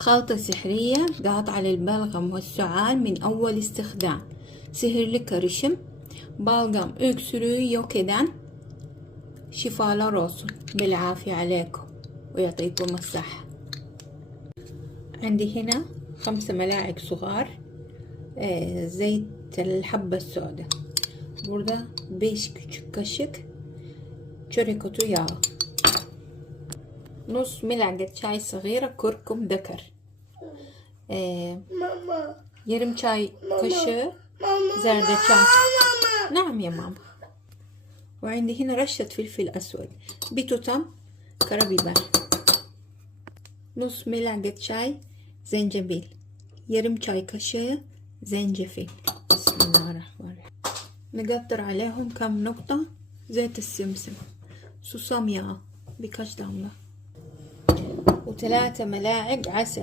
خلطة سحرية قاطعة للبلغم والسعال من أول استخدام. Sihirli karışım, balgam öksürüğü yok eden, şifalar olsun. بالعافية عليكم ويعطيكم الصحة. عندي هنا 5 ملاعق صغار زيت الحبة السوداء. Burada 5 küçük kaşık çörek otu yağı. نص ملعقة شاي صغيرة كركم ذكر. yarım çay kaşığı zerdeçal. نعم يا ماما. وعندي هنا رشة فلفل أسود. بتوتم كرابيبر. نص ملعقة شاي زنجبيل. yarım çay kaşığı zencefil. بسم الله الرحمن الرحيم. نقطر عليهم كم نقطة زيت السمسم. susam yağı birkaç damla. و3 ملاعق عسل